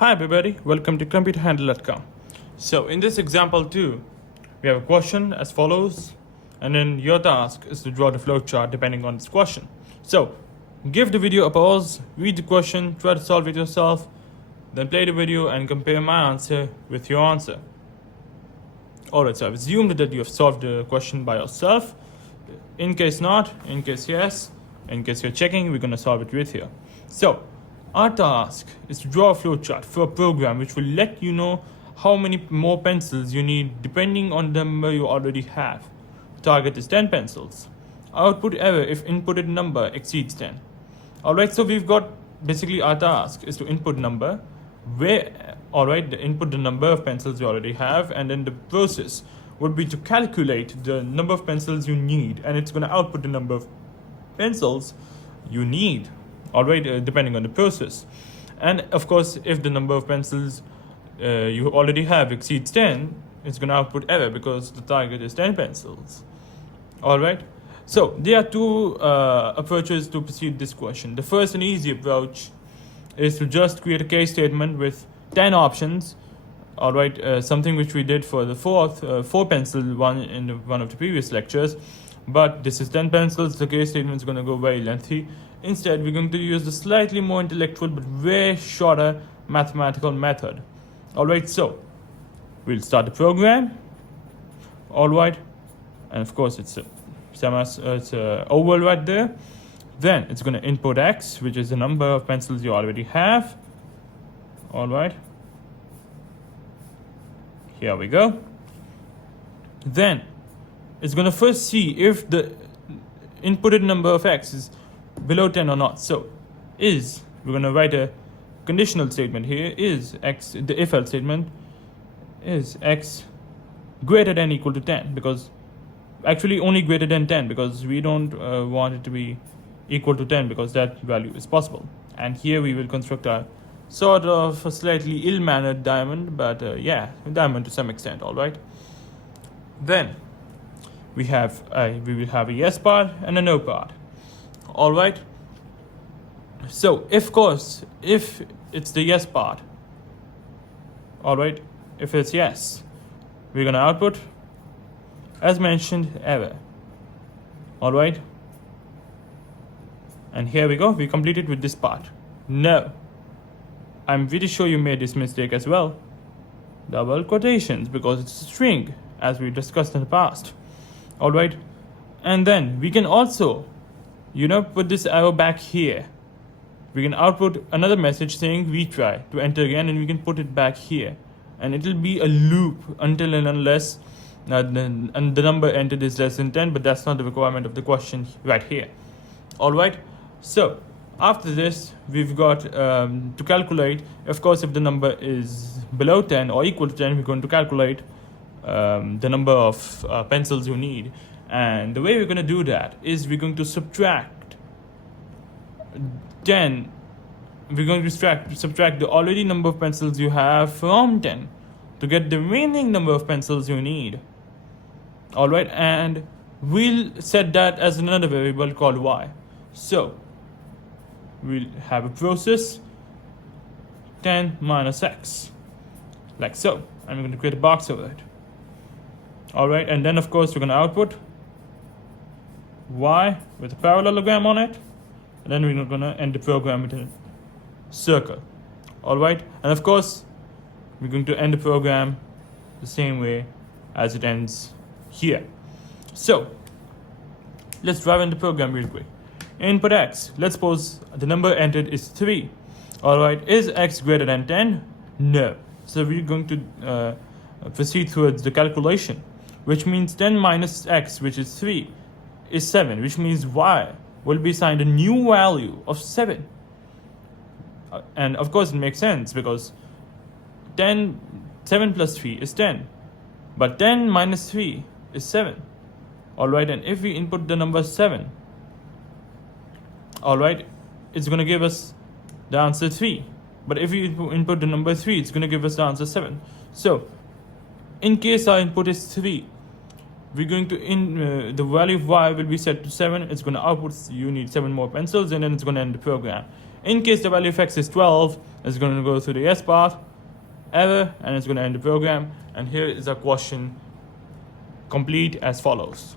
Hi everybody, welcome to computerhandle.com. So in this example 2, we have a question as follows, and then your task is to draw the flowchart depending on this question. So give the video a pause, read the question, try to solve it yourself, then play the video and compare my answer with your answer. Alright, so I've assumed that you have solved the question by yourself. In case not, in case yes, in case you're checking, we're going to solve it with you. So our task is to draw a flowchart for a program which will let you know how many more pencils you need depending on the number you already have. The target is 10 pencils. Output error if inputted number exceeds 10. Alright, so we've got basically our task is to input number input the number of pencils you already have, and then the process would be to calculate the number of pencils you need, and it's going to output the number of pencils you need. Alright, depending on the process. And of course, if the number of pencils you already have exceeds 10, it's going to output error because the target is 10 pencils. Alright, so there are two approaches to proceed this question. The first and easy approach is to just create a case statement with 10 options. Alright, something which we did for the four pencil one in one of the previous lectures, but this is 10 pencils. The case statement is going to go very lengthy. Instead, we're going to use the slightly more intellectual but very shorter mathematical method. Alright, so we'll start the program. Alright, and of course it's a oval right there. Then it's going to input x, which is the number of pencils you already have. Alright, here we go. Then it's going to first see if the inputted number of x is below 10 or not. So we're going to write a conditional statement here. Is x, the if else statement, is x greater than or equal to 10, because actually only greater than 10, because we don't want it to be equal to 10 because that value is possible. And here we will construct a sort of a slightly ill-mannered diamond, but diamond to some extent. All right, then we will have a yes part and a no part. All right, so if it's the yes part, all right, if it's yes, we're gonna output, as mentioned, error. All right, and here we go, we completed with this part. No, I'm pretty sure you made this mistake as well. Double quotations, because it's a string, as we discussed in the past. All right, and then we can also put this arrow back here. We can output another message saying retry to enter again, and we can put it back here, and it will be a loop until and unless and the number entered is less than 10, but that's not the requirement of the question right here. All right, so after this we've got to calculate, of course, if the number is below 10 or equal to 10, we're going to calculate the number of pencils you need. And the way we're going to do that is we're going to subtract 10. We're going to subtract the already number of pencils you have from 10 to get the remaining number of pencils you need. All right, and we'll set that as another variable called y. So we'll have a process 10 minus x, like so. I'm going to create a box over it. All right, and then of course we're going to output y with a parallelogram on it, and then we're going to end the program with a circle. All right, and of course we're going to end the program the same way as it ends here. So let's drive in the program real quick. Input x, let's suppose the number entered is 3. All right, is x greater than 10? No. So we're going to proceed towards the calculation, which means 10 minus x, which is 3, is 7, which means y will be assigned a new value of 7. And of course it makes sense, because 7 plus 3 is 10, but 10 minus 3 is 7. All right, and if we input the number 7, all right, it's going to give us the answer 3. But if we input the number 3, it's going to give us the answer 7. So in case our input is 3, we're going to the value of y will be set to 7. It's going to output you need 7 more pencils, and then it's going to end the program. In case the value of x is 12, it's going to go through the yes bar, error, and it's going to end the program. And here is our question complete as follows.